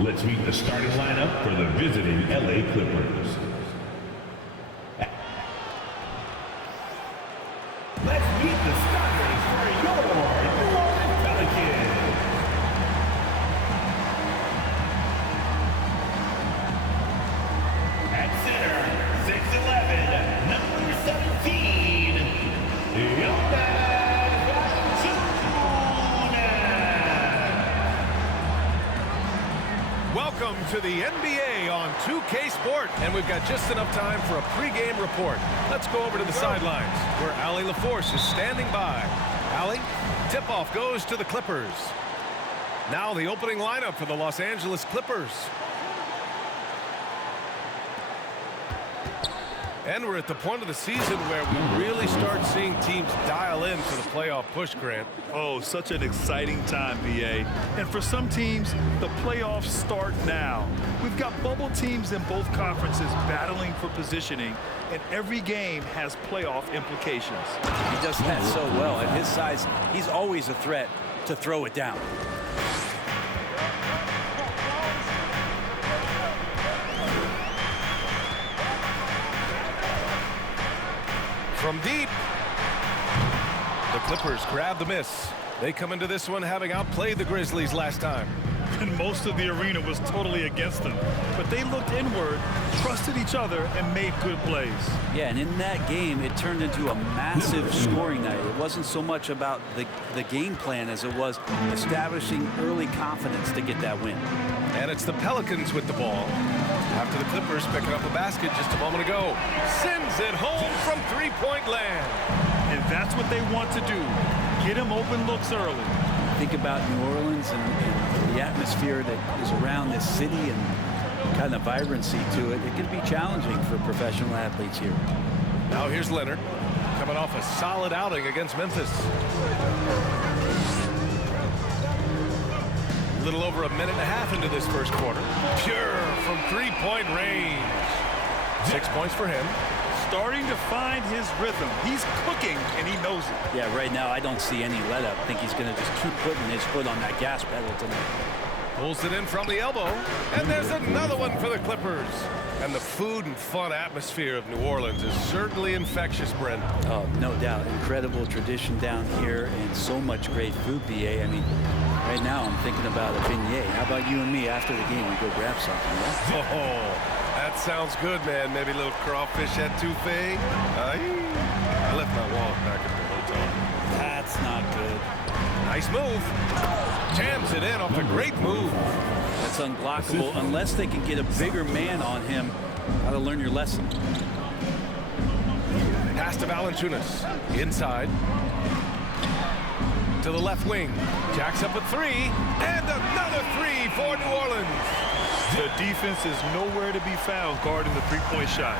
Let's meet the starting lineup for the visiting LA Clippers. Let's meet the starters for your New Orleans Pelicans. At center, 6'11", number 17, Welcome to the NBA on 2K Sport, and we've got just enough time for a pregame report. Let's go over to the sidelines, where Allie LaForce is standing by. Allie, tip-off goes to the Clippers. Now the opening lineup for the Los Angeles Clippers. And we're at the point of the season where we really start seeing teams dial in for the playoff push, Grant. Oh, such an exciting time, BA. And for some teams, the playoffs start now. We've got bubble teams in both conferences battling for positioning, and every game has playoff implications. He does that so well. At his size, he's always a threat to throw it down. From deep, the Clippers grab the miss. They come into this one having outplayed the Grizzlies last time. And most of the arena was totally against them. But they looked inward, trusted each other, and made good plays. Yeah, and in that game, it turned into a massive scoring night. It wasn't so much about the game plan as it was establishing early confidence to get that win. And it's the Pelicans with the ball. After the Clippers picking up a basket just a moment ago. Sends it home from three-point land. And that's what they want to do. Get him open looks early. Think about New Orleans and the atmosphere that is around this city and kind of vibrancy to it. It can be challenging for professional athletes here. Now here's Leonard, coming off a solid outing against Memphis. A little over a minute and a half into this first quarter. Pure from three-point range. 6 points for him. Starting to find his rhythm. He's cooking, and he knows it. Yeah, right now I don't see any let-up. I think he's going to just keep putting his foot on that gas pedal tonight. Pulls it in from the elbow, and there's another one for the Clippers. And the food and fun atmosphere of New Orleans is certainly infectious, Brent. Oh, no doubt. Incredible tradition down here and so much great food, BA. I mean, right now I'm thinking about a beignet. How about you and me after the game? We go grab something, right? Oh, that sounds good, man. Maybe a little crawfish etouffee. I left my wallet back at the hotel. That's not good. Nice move. Jams it in off a great move. That's unblockable unless they can get a bigger man on him. Gotta learn your lesson. Pass to Valanciunas. Inside. To the left wing. Jacks up a three. And another three for New Orleans. The defense is nowhere to be found guarding the three-point shot.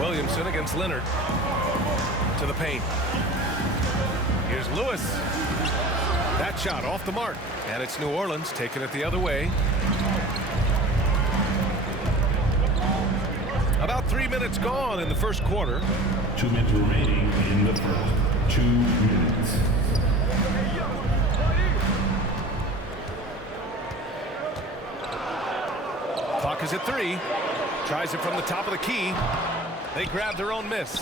Williamson against Leonard. To the paint. Here's Lewis. That shot off the mark. And it's New Orleans taking it the other way. About 3 minutes gone in the first quarter. 2 minutes remaining in the first. 2 minutes. Clock is at 3. Tries it from the top of the key. They grab their own miss.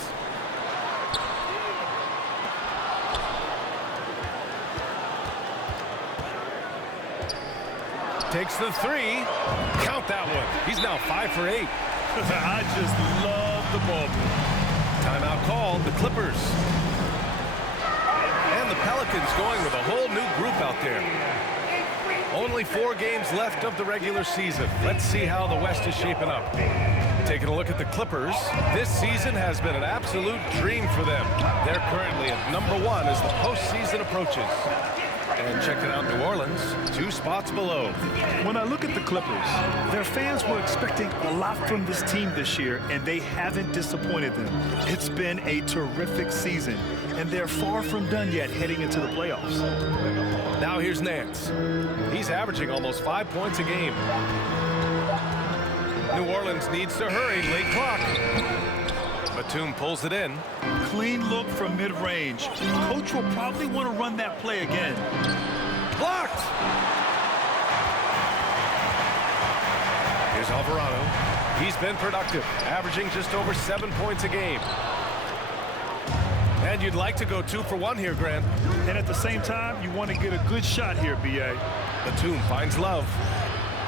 Takes the three. Count that one. He's now 5 for 8. I just love the ball. Timeout called. The Clippers. And the Pelicans going with a whole new group out there. Only 4 games left of the regular season. Let's see how the West is shaping up. Taking a look at the Clippers. This season has been an absolute dream for them. They're currently at #1 as the postseason approaches. And checking out New Orleans, 2 spots below. When I look at the Clippers, their fans were expecting a lot from this team this year, and they haven't disappointed them. It's been a terrific season, and they're far from done yet heading into the playoffs. Now here's Nance. He's averaging almost 5 points a game. New Orleans needs to hurry, late clock. Batum pulls it in. Clean look from mid-range. Coach will probably want to run that play again. Blocked. Here's Alvarado. He's been productive, averaging just over 7 points a game. And you'd like to go 2 for 1 here, Grant. And at the same time, you want to get a good shot here, B.A. Batum finds Love.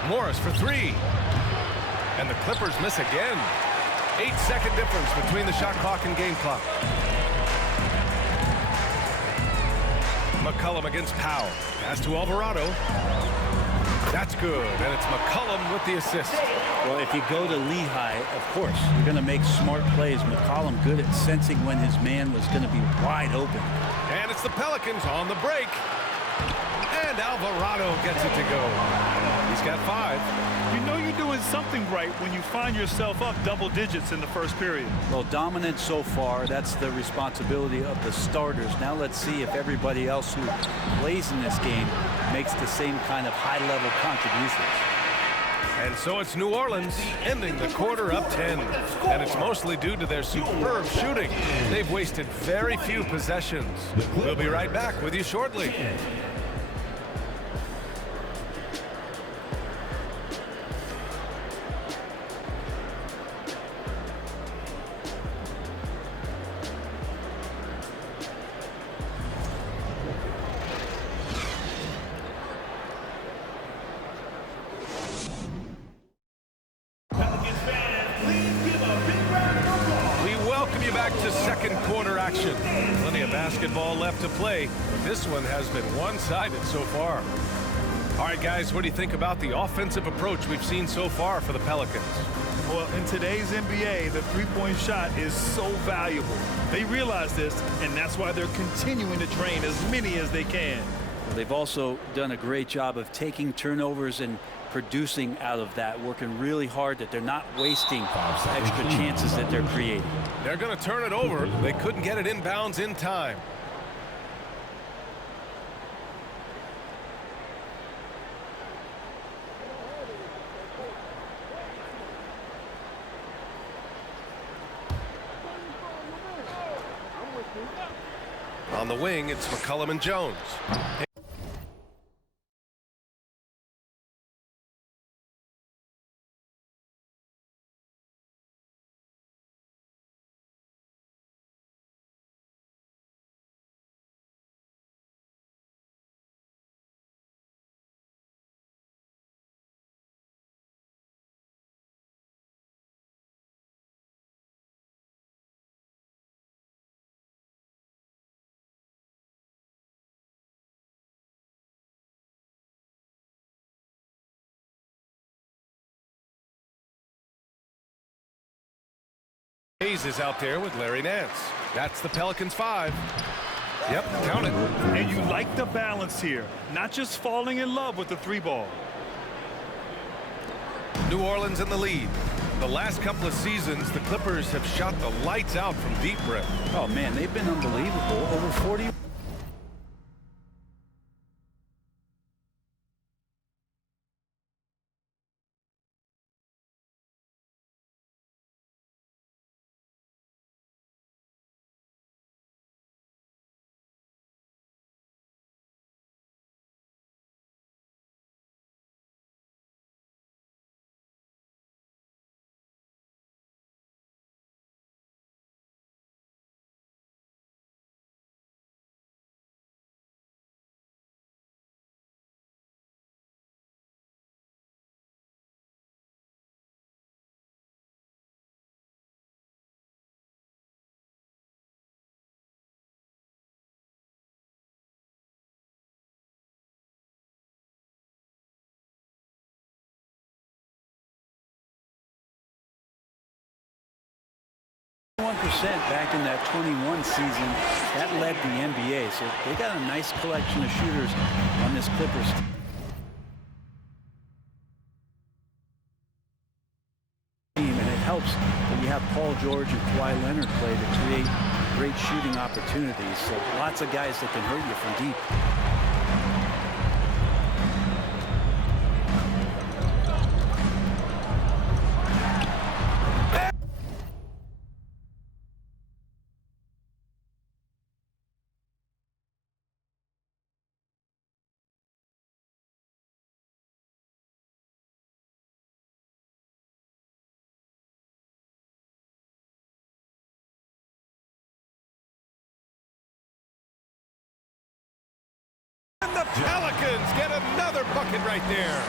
Morris for 3. And the Clippers miss again. 8-second difference between the shot clock and game clock. McCollum against Powell. Pass to Alvarado. That's good, and it's McCollum with the assist. Well, if you go to Lehigh, of course, you're going to make smart plays. McCollum good at sensing when his man was going to be wide open. And it's the Pelicans on the break. And Alvarado gets it to go. He's got 5. You know you're doing something right when you find yourself up double digits in the first period. Well, dominant so far. That's the responsibility of the starters. Now let's see if everybody else who plays in this game makes the same kind of high-level contributions. And so it's New Orleans ending the quarter up 10. And it's mostly due to their superb shooting. They've wasted very few possessions. We'll be right back with you shortly. To second quarter action. Plenty of basketball left to play, but this one has been one-sided so far. All right, guys, what do you think about the offensive approach we've seen so far for the Pelicans? Well, in today's NBA, the three-point shot is so valuable. They realize this, and that's why they're continuing to drain as many as they can. They've also done a great job of taking turnovers and producing out of that, working really hard that they're not wasting extra chances that they're creating. They're going to turn it over. They couldn't get it inbounds in time. On the wing, it's McCollum and Jones. Hayes is out there with Larry Nance. That's the Pelicans 5. Yep, count it. And you like the balance here, not just falling in love with the 3-ball. New Orleans in the lead. The last couple of seasons, the Clippers have shot the lights out from deep rim. Oh, man, they've been unbelievable. Over 40. Back in that 21 season, that led the NBA. So they got a nice collection of shooters on this Clippers team, and it helps when you have Paul George and Kawhi Leonard play to create great shooting opportunities. So lots of guys that can hurt you from deep. Pelicans get another bucket right there.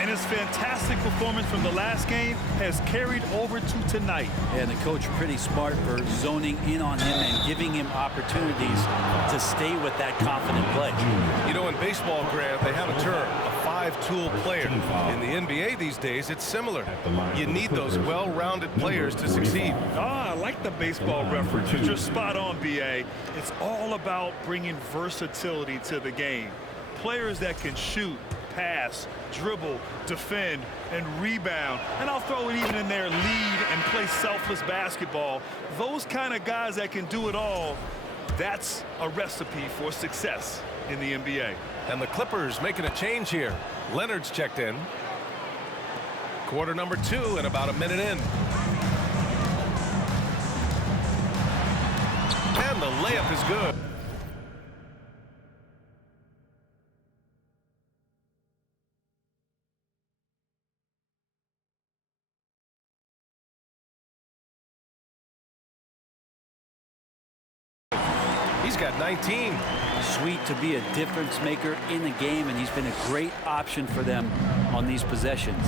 And his fantastic performance from the last game has carried over to tonight. And the coach pretty smart for zoning in on him and giving him opportunities to stay with that confident play. You know, in baseball, Grant, they have a term, a five-tool player. In the NBA these days, it's similar. You need those well-rounded players to succeed. I like the baseball reference. You're spot on, B.A. It's all about bringing versatility to the game. Players that can shoot, pass, dribble, defend, and rebound. And I'll throw it even in there, lead and play selfless basketball. Those kind of guys that can do it all, that's a recipe for success in the NBA. And the Clippers making a change here. Leonard's checked in. Quarter number 2 and about a minute in. And the layup is good. He's got 19. Sweet to be a difference maker in the game, and he's been a great option for them on these possessions.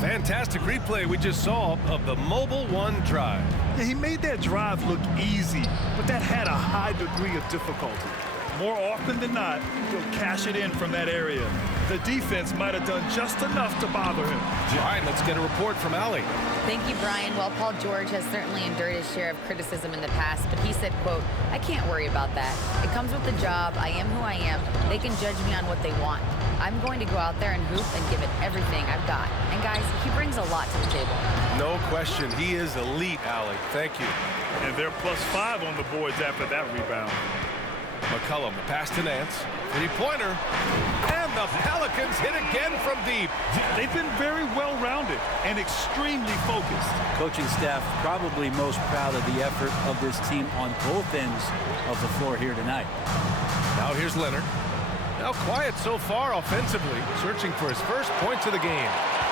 Fantastic replay we just saw of the Mobile One drive. Yeah, he made that drive look easy, but that had a high degree of difficulty. More often than not, he'll cash it in from that area. The defense might have done just enough to bother him. All right, let's get a report from Allie. Thank you, Brian. Well, Paul George has certainly endured his share of criticism in the past, but he said, quote, "I can't worry about that. It comes with the job. I am who I am. They can judge me on what they want. I'm going to go out there and hoop and give it everything I've got." And guys, he brings a lot to the table. No question. He is elite, Allie. Thank you. And they're +5 on the boards after that rebound. McCollum, the pass to Nance. Three-pointer. And the Pelicans hit again from deep. They've been very well-rounded and extremely focused. Coaching staff probably most proud of the effort of this team on both ends of the floor here tonight. Now here's Leonard. Now quiet so far offensively, searching for his first points of the game.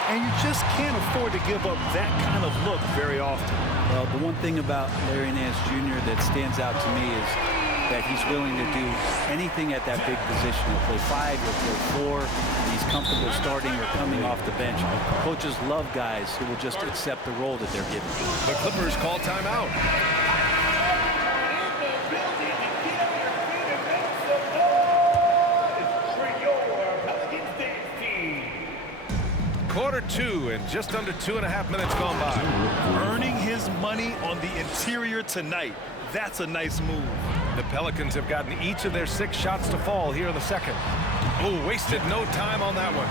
And you just can't afford to give up that kind of look very often. Well, the one thing about Larry Nance Jr. that stands out to me is that he's willing to do anything at that big position. He'll play 5, he'll play 4, and he's comfortable starting or coming off the bench. Coaches love guys who will just accept the role that they're given. The Clippers call timeout. Quarter 2 and just under 2.5 minutes gone by. Earning his money on the interior tonight. That's a nice move. The Pelicans have gotten each of their 6 shots to fall here in the second. Oh, wasted no time on that one.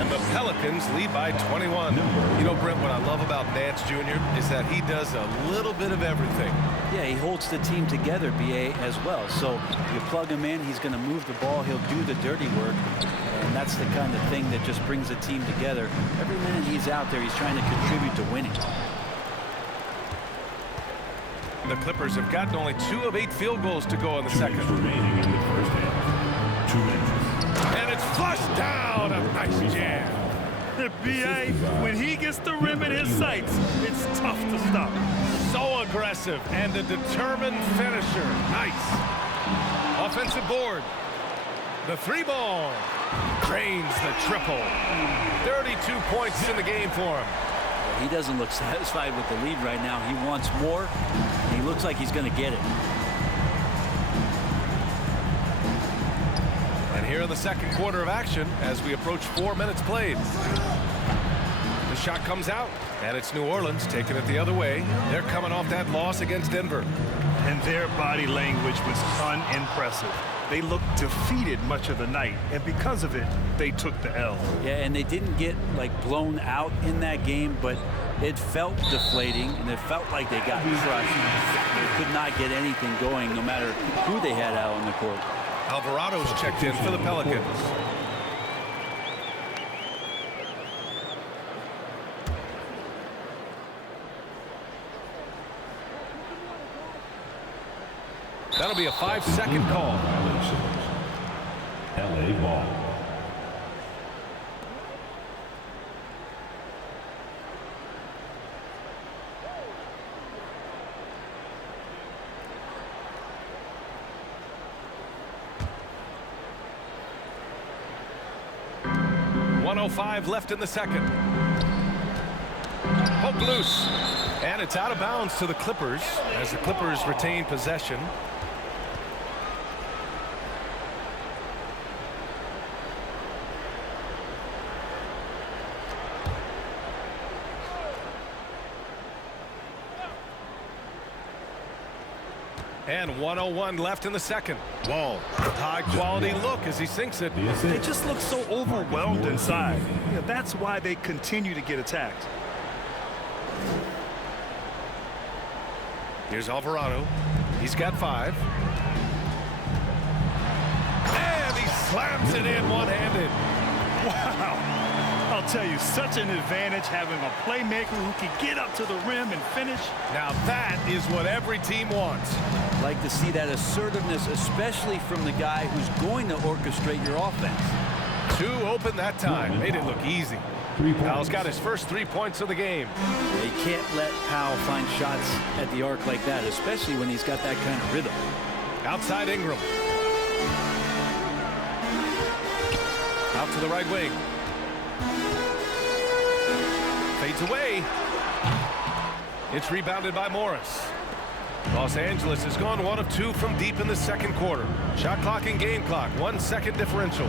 And the Pelicans lead by 21. You know, Brent, what I love about Nance Jr. is that he does a little bit of everything. Yeah, he holds the team together, BA, as well. So you plug him in, he's going to move the ball, he'll do the dirty work. And that's the kind of thing that just brings a team together. Every minute he's out there, he's trying to contribute to winning. The Clippers have gotten only 2 of 8 field goals to go in the second. Remaining in the first half. 2 minutes. And it's flushed down. A nice jam. The BA, when he gets the rim in his sights, it's tough to stop. So aggressive and a determined finisher. Nice. Offensive board. The 3-ball. Drains the triple. 32 points in the game for him. He doesn't look satisfied with the lead right now. He wants more. He looks like he's going to get it. And here in the second quarter of action as we approach 4 minutes played. The shot comes out, and it's New Orleans taking it the other way. They're coming off that loss against Denver. And their body language was unimpressive. They looked defeated much of the night, and because of it, they took the L. Yeah, and they didn't get, like, blown out in that game, but it felt deflating, and it felt like they got crushed. They could not get anything going, no matter who they had out on the court. Alvarado's checked in for the Pelicans. That'll be a 5-second call. LA ball. 1:05 left in the second. Poked loose. And it's out of bounds to the Clippers as the Clippers retain possession. And 1:01 left in the second. Wall. High quality look as he sinks it. They just look so overwhelmed inside. That's why they continue to get attacked. Here's Alvarado. He's got 5. And he slams it in one-handed. Wow. I'll tell you, such an advantage having a playmaker who can get up to the rim and finish. Now that is what every team wants. Like to see that assertiveness, especially from the guy who's going to orchestrate your offense. 2 open that time. Made it look easy. Powell's got his first 3 points of the game. They can't let Powell find shots at the arc like that, especially when he's got that kind of rhythm. Outside Ingram. Out to the right wing. Fades away. It's rebounded by Morris. Los Angeles has gone 1 of 2 from deep in the second quarter. Shot clock and game clock, 1 second differential.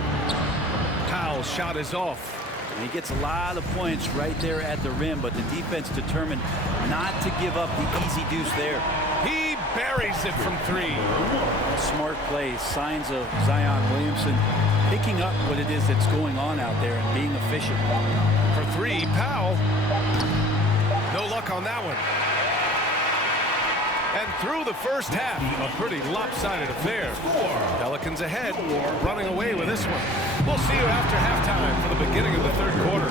Powell's shot is off. And he gets a lot of points right there at the rim, but the defense determined not to give up the easy deuce there. He buries it from 3. Smart play, signs of Zion Williamson picking up what it is that's going on out there and being efficient. For 3, Powell. No luck on that one. And through the first half, a pretty lopsided affair. Pelicans ahead, running away with this one. We'll see you after halftime for the beginning of the third quarter.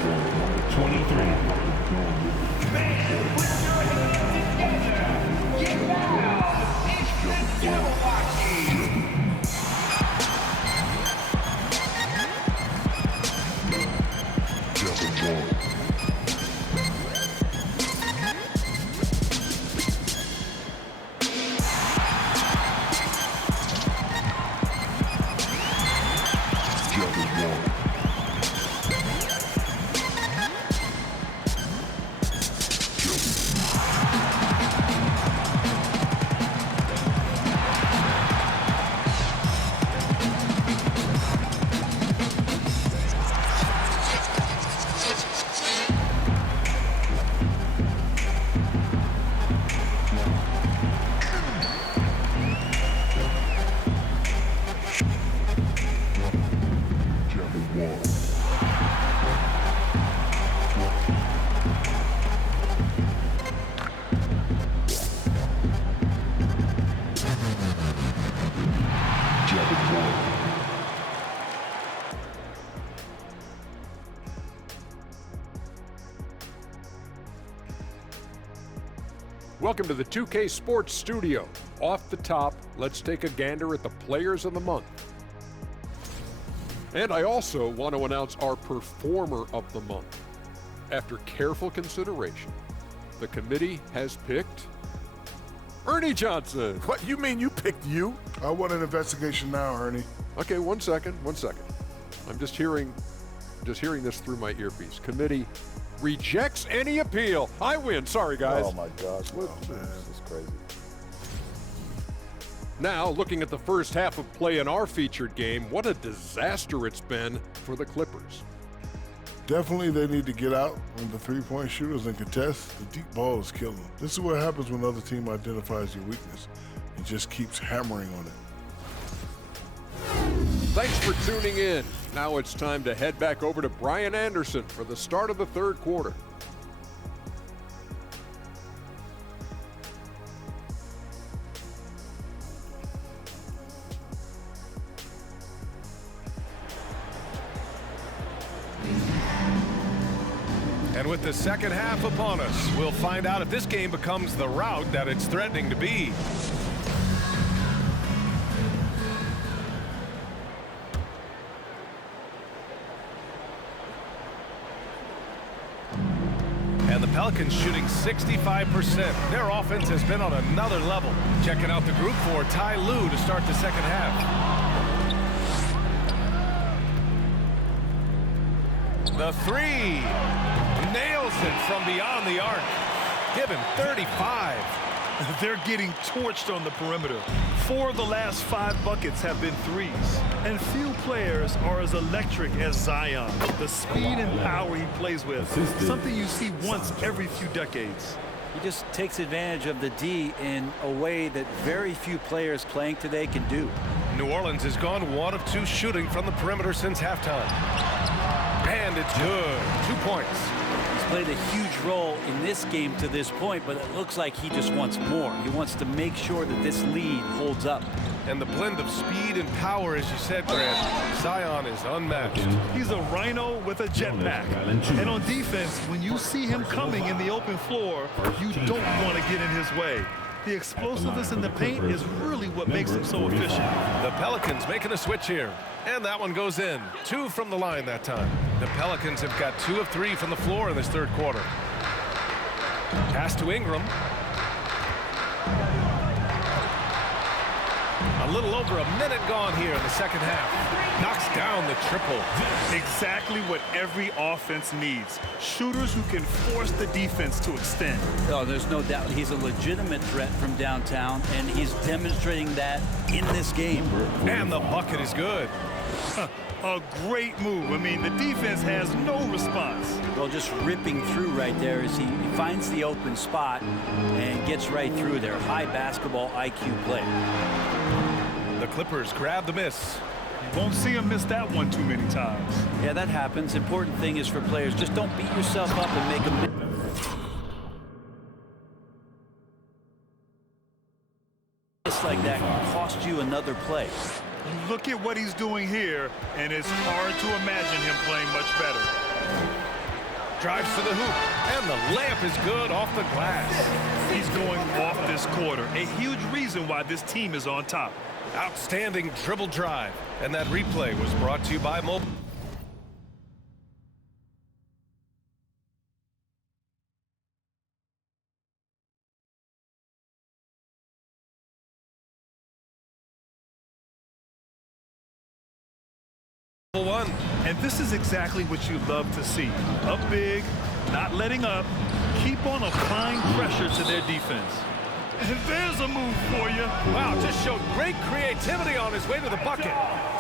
23. Man, put your hands together. Get out. It's the Jabberwocky. Welcome to the 2K Sports Studio. Off the top, let's take a gander at the Players of the Month. And I also want to announce our Performer of the Month. After careful consideration, the committee has picked Ernie Johnson. What, you mean you picked you? I want an investigation now, Ernie. Okay, one second. I'm just hearing this through my earpiece. Committee rejects any appeal. I win. Sorry, guys. Oh my gosh, man. This is crazy. Now, looking at the first half of play in our featured game, what a disaster it's been for the Clippers. Definitely they need to get out on the three-point shooters and contest. The deep ball is killing them. This is what happens when the other team identifies your weakness and just keeps hammering on it. Thanks for tuning in. Now it's time to head back over to Brian Anderson for the start of the third quarter. And with the second half upon us, we'll find out if this game becomes the rout that it's threatening to be. And the Pelicans shooting 65%. Their offense has been on another level. Checking out the group for Ty Lue to start the second half. The three. Nails it from beyond the arc. Give him 35. They're getting torched on the perimeter. 4 of the last 5 buckets have been threes. And few players are as electric as Zion. The speed and power he plays with, something you see once every few decades. He just takes advantage of the D in a way that very few players playing today can do. New Orleans has gone 1 of 2 shooting from the perimeter since halftime. And it's good. 2 points. He's played a huge role in this game to this point, but it looks like he just wants more. He wants to make sure that this lead holds up. And the blend of speed and power, as you said, Grant, Zion is unmatched. He's a rhino with a jetpack. And on defense, when you see him coming in the open floor, you don't want to get in his way. The explosiveness in the paint is really what makes him so efficient. The Pelicans making a switch here. And that one goes in. 2 from the line that time. The Pelicans have got 2 of 3 from the floor in this third quarter. Pass to Ingram. A little over a minute gone here in the second half. Knocks down the triple. Exactly what every offense needs. Shooters who can force the defense to extend. Oh, there's no doubt he's a legitimate threat from downtown, and he's demonstrating that in this game. And the bucket is good. A great move. I mean, the defense has no response. Well, just ripping through right there as he finds the open spot and gets right through there. High basketball IQ play. The Clippers grab the miss. You won't see him miss that one too many times. Yeah, that happens. Important thing is for players, just don't beat yourself up and make a miss like that can cost you another play. Look at what he's doing here, and it's hard to imagine him playing much better. Drives to the hoop, and the layup is good off the glass. He's going off this quarter, a huge reason why this team is on top. Outstanding dribble drive. And that replay was brought to you by Mobile. One. And this is exactly what you love to see. Up big, not letting up, keep on applying pressure to their defense. And there's a move for you. Wow, just showed great creativity on his way to the bucket.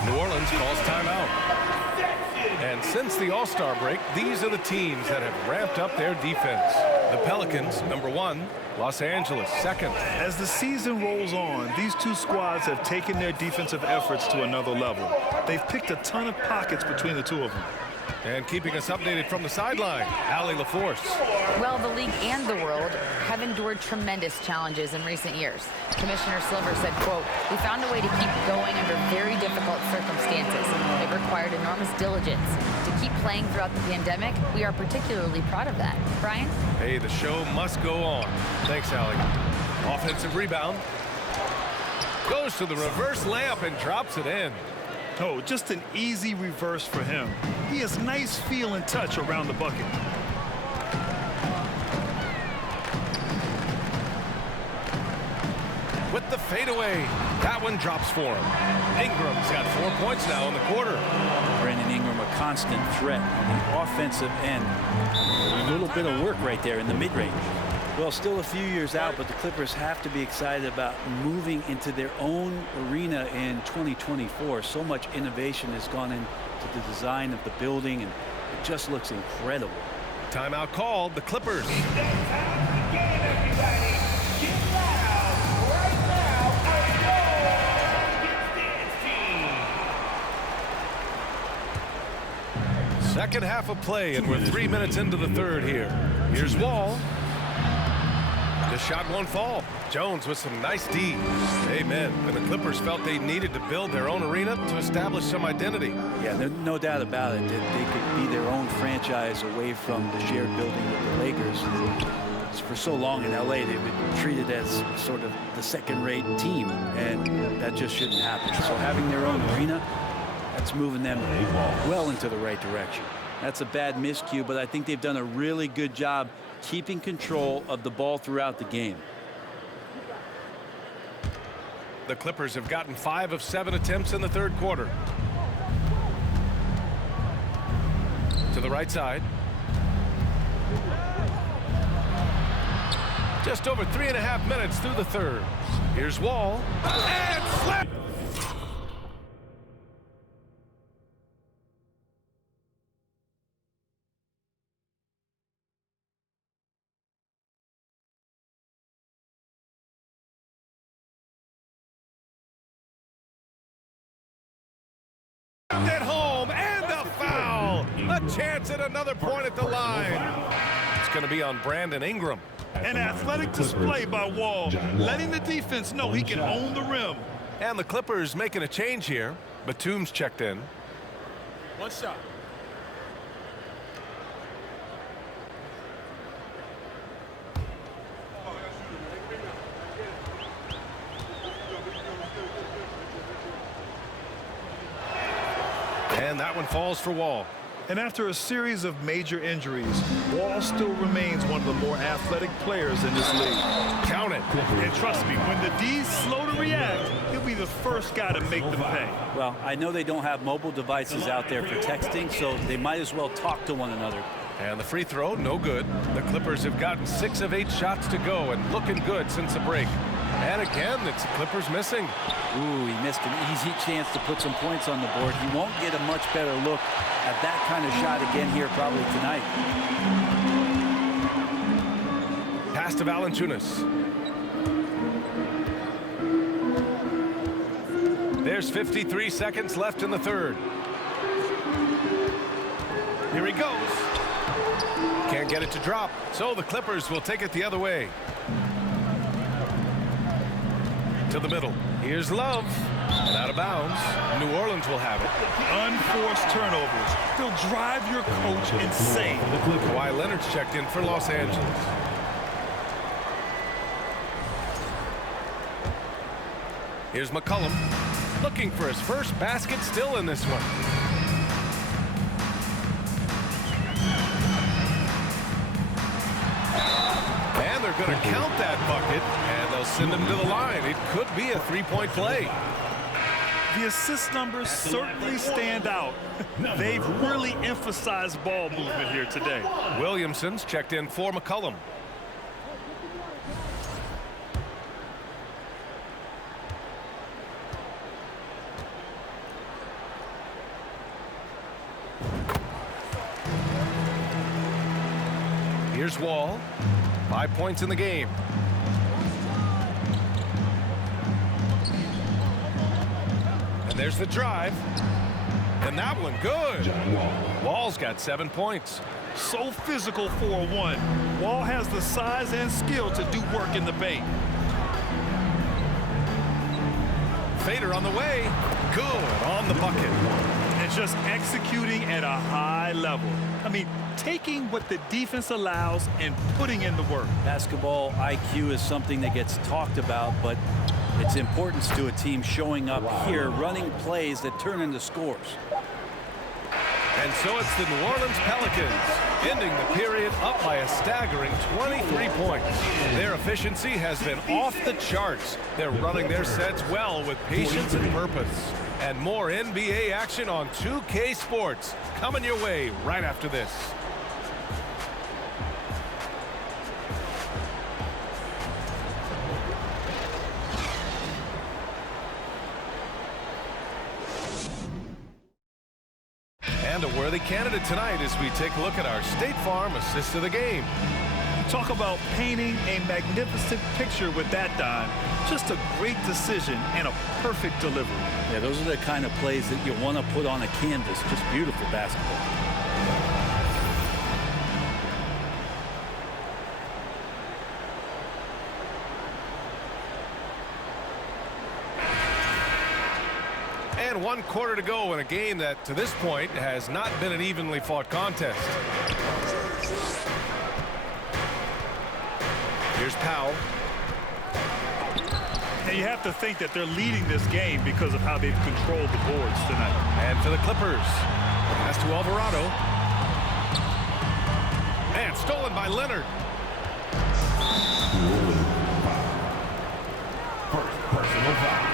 New Orleans calls timeout. And since the All-Star break, these are the teams that have ramped up their defense. The Pelicans, number 1. Los Angeles, 2nd. As the season rolls on, these two squads have taken their defensive efforts to another level. They've picked a ton of pockets between the two of them. And keeping us updated from the sideline, Allie LaForce. Well, the league and the world have endured tremendous challenges in recent years. Commissioner Silver said, quote, "We found a way to keep going under very difficult circumstances. It required enormous diligence. To keep playing throughout the pandemic, we are particularly proud of that." Brian? Hey, the show must go on. Thanks, Allie. Offensive rebound. Goes to the reverse layup and drops it in. Oh, just an easy reverse for him. He has nice feel and touch around the bucket. With the fadeaway, that one drops for him. Ingram's got 4 points now in the quarter. Brandon Ingram, a constant threat on the offensive end. A little bit of work right there in the mid-range. Well, still a few years out, but the Clippers have to be excited about moving into their own arena in 2024. So much innovation has gone into the design of the building, and it just looks incredible. Timeout called. The Clippers. Second half of play, and we're 3 minutes into the third here. Here's Wall. The shot won't fall. Jones with some nice D. Amen. And the Clippers felt they needed to build their own arena to establish some identity. Yeah, there's no doubt about it that they could be their own franchise away from the shared building with the Lakers. For so long in LA, they've been treated as sort of the second-rate team, and that just shouldn't happen. So having their own arena, that's moving them well into the right direction. That's a bad miscue, but I think they've done a really good job keeping control of the ball throughout the game. The Clippers have gotten 5 of 7 attempts in the third quarter. To the right side. Just over 3.5 minutes through the third. Here's Wall. And slap! At home, and a foul. A chance at another point at the line. It's going to be on Brandon Ingram. An athletic display by Wall, letting the defense know he can own the rim. And the Clippers making a change here. Batum's checked in. One shot. And that one falls for Wall. And after a series of major injuries, Wall still remains one of the more athletic players in this league. Count it. And trust me, when the D's slow to react, he'll be the first guy to make them pay. Well, I know they don't have mobile devices out there for texting, so they might as well talk to one another. And the free throw, no good. The Clippers have gotten 6 of 8 shots to go and looking good since the break. And again, it's the Clippers missing. Ooh, he missed an easy chance to put some points on the board. He won't get a much better look at that kind of shot again here probably tonight. Pass to Valanciunas. There's 53 seconds left in the third. Here he goes. Can't get it to drop, so the Clippers will take it the other way. To the middle. Here's Love. And out of bounds. New Orleans will have it. Unforced turnovers. They'll drive your coach insane. Kawhi Leonard's checked in for Los Angeles. Here's McCollum. Looking for his first basket still in this one. And they're going to count that bucket, and they'll send him to the line. It could be a three-point play. The assist numbers certainly stand out. They've really emphasized ball movement here today. Williamson's checked in for McCollum. Here's Wall. 5 points in the game. And there's the drive. And that one good. Wall's got 7 points. So physical for a 1. Wall has the size and skill to do work in the paint. Fader on the way. Good on the bucket. And just executing at a high level. I mean, taking what the defense allows and putting in the work. Basketball IQ is something that gets talked about, but its importance to a team showing up here, running plays that turn into scores. And so it's the New Orleans Pelicans ending the period up by a staggering 23 points. Their efficiency has been off the charts. They're running their sets well with patience and purpose. And more NBA action on 2K Sports coming your way right after this. And a worthy candidate tonight as we take a look at our State Farm assist of the game. Talk about painting a magnificent picture with that dime. Just a great decision and a perfect delivery. Yeah, those are the kind of plays that you want to put on a canvas. Just beautiful basketball. And 1 quarter to go in a game that, to this point, has not been an evenly fought contest. Here's Powell. And you have to think that they're leading this game because of how they've controlled the boards tonight. And for the Clippers, pass to Alvarado. And stolen by Leonard. First personal foul.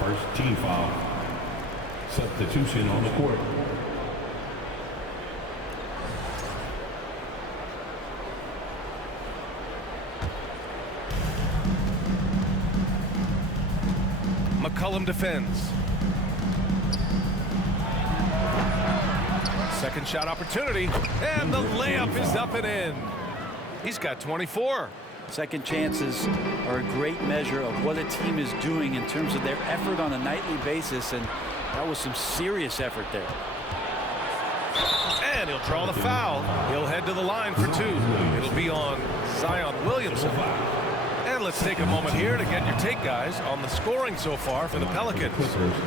First team foul. Substitution on the court. McCollum defends. Second shot opportunity, and the layup is up and in. He's got 24. Second chances are a great measure of what a team is doing in terms of their effort on a nightly basis, and that was some serious effort there. And he'll draw the foul. He'll head to the line for two. It'll be on Zion Williamson. And let's take a moment here to get your take, guys, on the scoring so far for the Pelicans.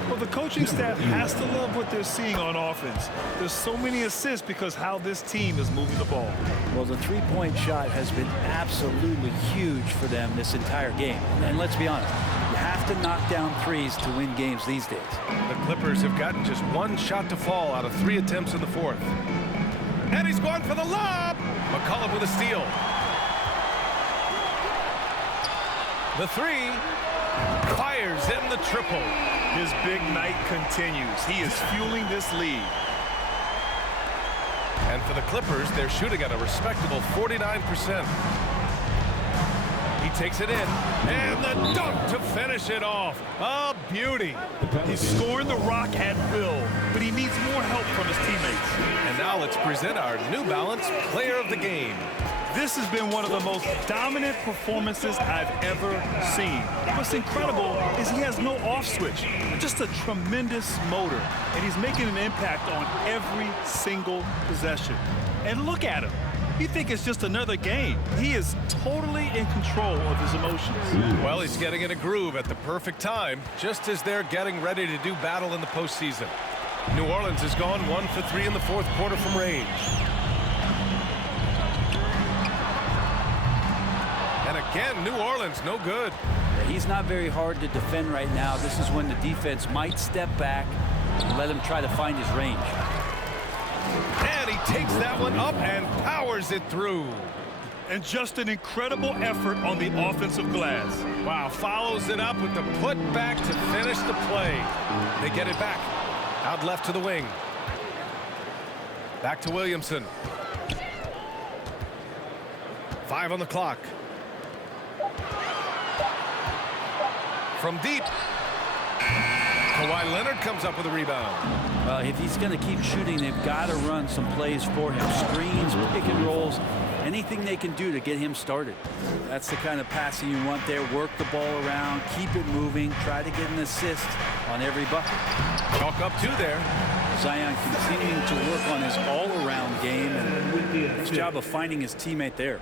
Well, the coaching staff has to love what they're seeing on offense. There's so many assists because how this team is moving the ball. Well, the three-point shot has been absolutely huge for them this entire game. And let's be honest, you have to knock down threes to win games these days. The Clippers have gotten just one shot to fall out of 3 attempts in the fourth. And he's going for the lob. McCollum with a steal. The three fires in the triple. His big night continues. He is fueling this lead. And for the Clippers, they're shooting at a respectable 49%. He takes it in, and the dunk to finish it off. A beauty. He's scoring the rock at will, but he needs more help from his teammates. And now let's present our New Balance Player of the Game. This has been one of the most dominant performances I've ever seen. What's incredible is he has no off switch, just a tremendous motor, and he's making an impact on every single possession. And look at him. You think it's just another game. He is totally in control of his emotions. Well, he's getting in a groove at the perfect time, just as they're getting ready to do battle in the postseason. New Orleans has gone 1 for 3 in the fourth quarter from range. And again, New Orleans, no good. He's not very hard to defend right now. This is when the defense might step back and let him try to find his range. And he takes that one up and powers it through. And just an incredible effort on the offensive glass. Wow, follows it up with the putback to finish the play. They get it back. Out left to the wing. Back to Williamson. 5 on the clock. From deep. Kawhi Leonard comes up with a rebound. Well, if he's going to keep shooting, they've got to run some plays for him. Screens, pick and rolls, anything they can do to get him started. That's the kind of passing you want there. Work the ball around, keep it moving, try to get an assist on every bucket. Chalk up 2 there. Zion continuing to work on his all-around game and his job of finding his teammate there.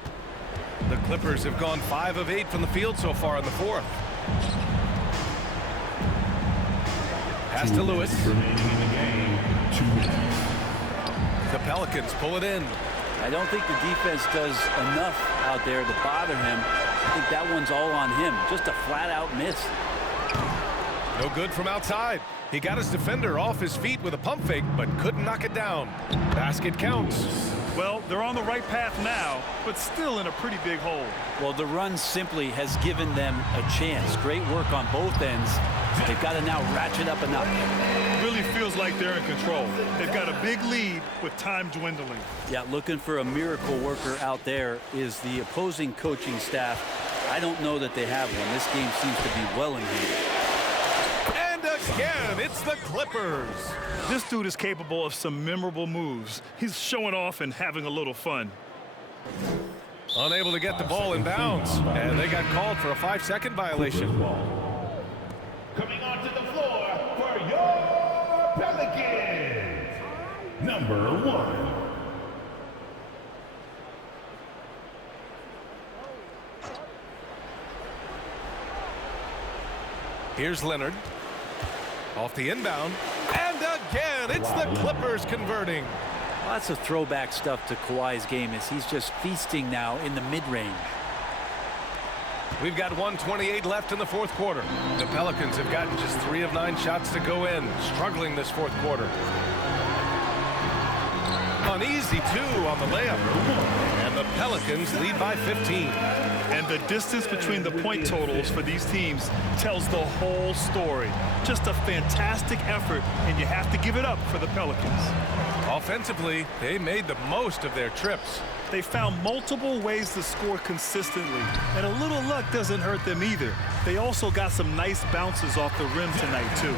The Clippers have gone 5 of 8 from the field so far in the fourth. Pass to Lewis. Remaining in the game, 2 minutes. The Pelicans pull it in. I don't think the defense does enough out there to bother him. I think that one's all on him. Just a flat-out miss. No good from outside. He got his defender off his feet with a pump fake, but couldn't knock it down. Basket counts. Well, they're on the right path now, but still in a pretty big hole. Well, the run simply has given them a chance. Great work on both ends. They've got to now ratchet up a notch. Really feels like they're in control. They've got a big lead with time dwindling. Yeah, looking for a miracle worker out there is the opposing coaching staff. I don't know that they have one. This game seems to be well in hand. And again, it's the Clippers. This dude is capable of some memorable moves. He's showing off and having a little fun. Unable to get the ball in bounds, and they got called for a 5-second violation. Coming onto the floor for your Pelicans, number 1. Here's Leonard. Off the inbound. And again, it's the Clippers converting. Lots of throwback stuff to Kawhi's game as he's just feasting now in the mid-range. We've got 1:28 left in the fourth quarter. The Pelicans have gotten just 3 of 9 shots to go in, struggling this fourth quarter. An easy 2 on the layup. And the Pelicans lead by 15. And the distance between the point totals for these teams tells the whole story. Just a fantastic effort, and you have to give it up for the Pelicans. Offensively, they made the most of their trips. They found multiple ways to score consistently, and a little luck doesn't hurt them either. They also got some nice bounces off the rim tonight, too.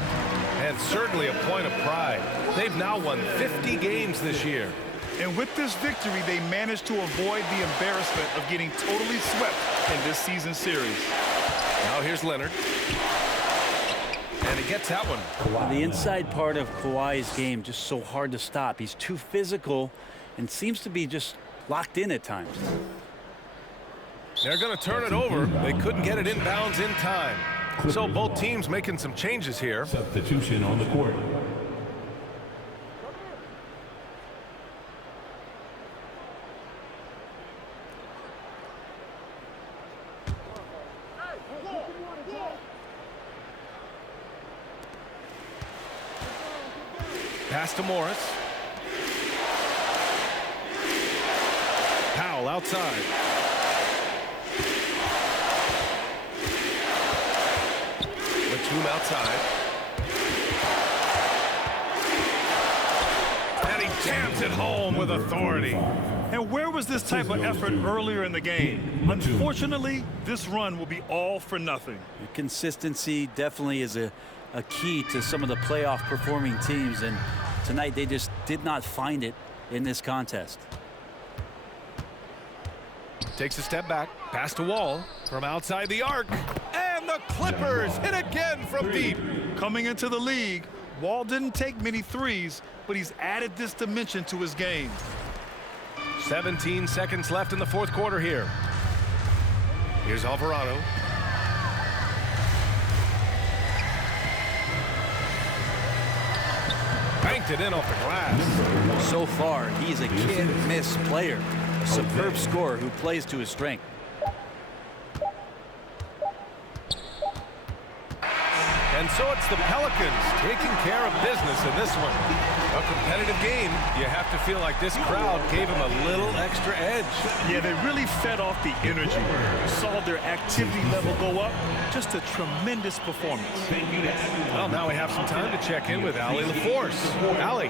And certainly a point of pride. They've now won 50 games this year. And with this victory, they managed to avoid the embarrassment of getting totally swept in this season series. Now here's Leonard. And he gets that one. The inside part of Kawhi's game just so hard to stop. He's too physical and seems to be just locked in at times. They're going to turn it over. They couldn't get it inbounds in time. So both teams making some changes here. Substitution on the court. Pass to Morris. Powell outside. Batum outside. And he jams it home with authority. And where was this type of effort earlier in the game? Unfortunately, this run will be all for nothing. Consistency definitely is a key to some of the playoff performing teams, and tonight they just did not find it in this contest. Takes a step back, pass to Wall from outside the arc, and the Clippers hit again from deep. Coming into the league, Wall didn't take many threes, but he's added this dimension to his game. 17 seconds left in the fourth quarter here. Here's Alvarado. Banked it in off the glass. So far, he's a can't-miss player. A superb scorer who plays to his strength. And so it's the Pelicans taking care of business in this one. A competitive game. You have to feel like this crowd gave them a little extra edge. Yeah, they really fed off the energy. Saw their activity level go up. Just a tremendous performance. Well, now we have some time to check in with Allie LaForce. Allie.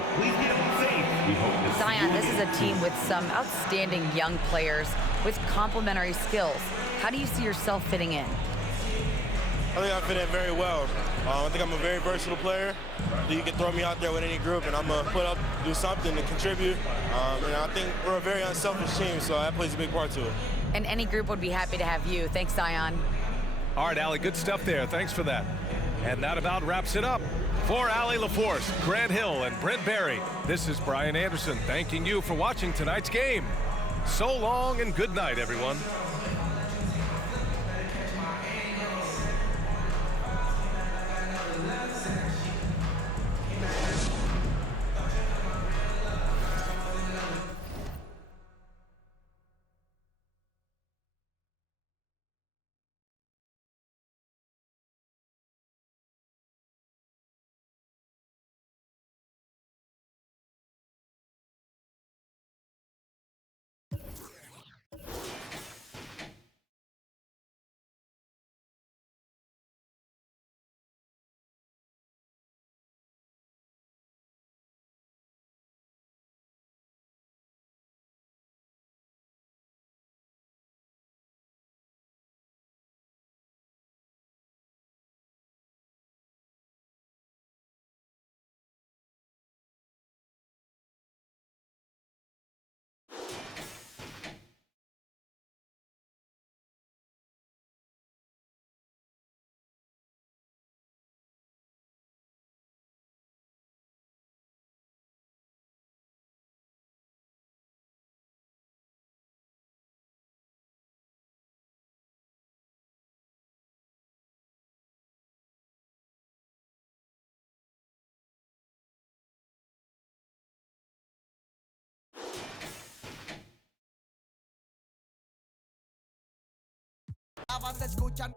Zion, this is a team with some outstanding young players with complementary skills. How do you see yourself fitting in? I think I fit in very well. I think I'm a very versatile player. You can throw me out there with any group, and I'm going to put up, do something to contribute. And I think we're a very unselfish team, so that plays a big part to it. And any group would be happy to have you. Thanks, Zion. All right, Allie, good stuff there. Thanks for that. And that about wraps it up. For Allie LaForce, Grant Hill, and Brent Barry, this is Brian Anderson thanking you for watching tonight's game. So long and good night, everyone. La banda escuchan